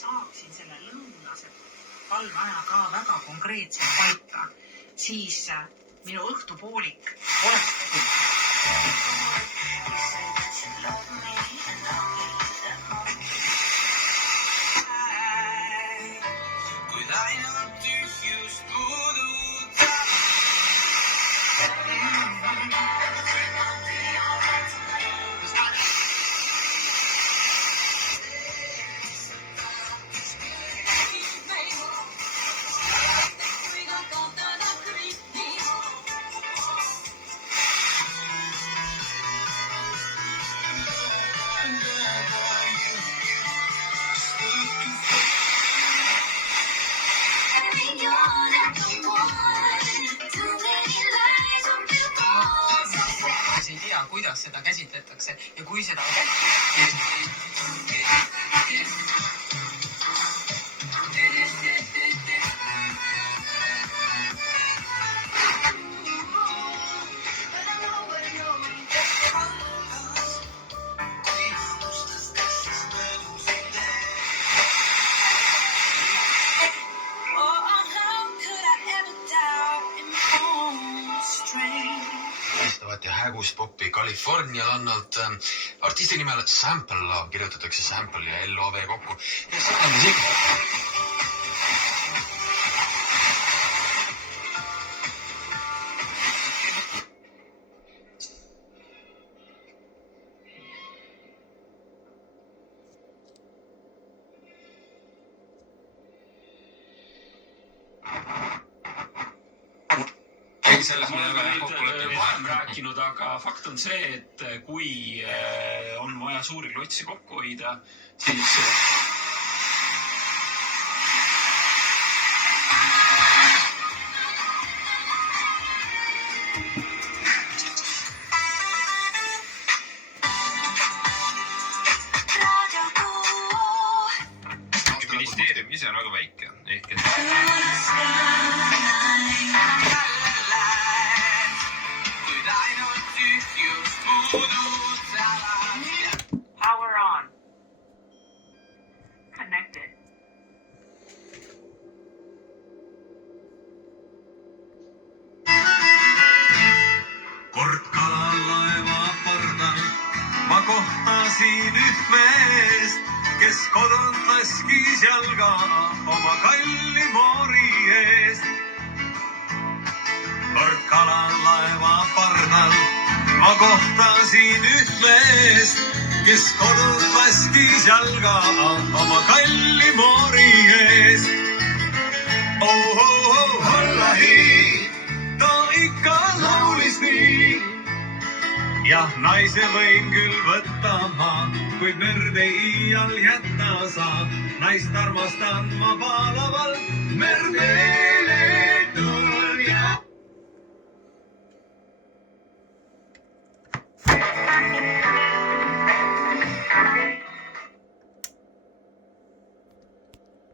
saaksin selle lõunase talveaja ka väga konkreetselt paika, siis minu õhtupoolik oleks ei tea, kuidas seda käsitletakse ja kui seda ja häguspopi Californialannalt artisti nimel Sample Love, kirjutatakse Sample ja LOV kokku. Ja seda on selles me oleme varem rääkinud, aga fakt on see, et kui on vaja suuri klotsi kokku hoida, siis ministeerium ise on väga väike. Ehk Power on. Connected. Kord kalalaeva pardal ma kohtasin üht meest, kes kodunt laskis jalga oma kalli moori eest. Kord kalalaeva pardal ma kohtasin üht meest, kes kodunt laskis jalga oma kalli moori eest. Oh, oh, oh, hollahi, ta ikka laulis nii. Jah, naise võin küll võtta ma, kuid merd ei iial jätta saa. Naist armastan ma paalavalt, merd meeletu.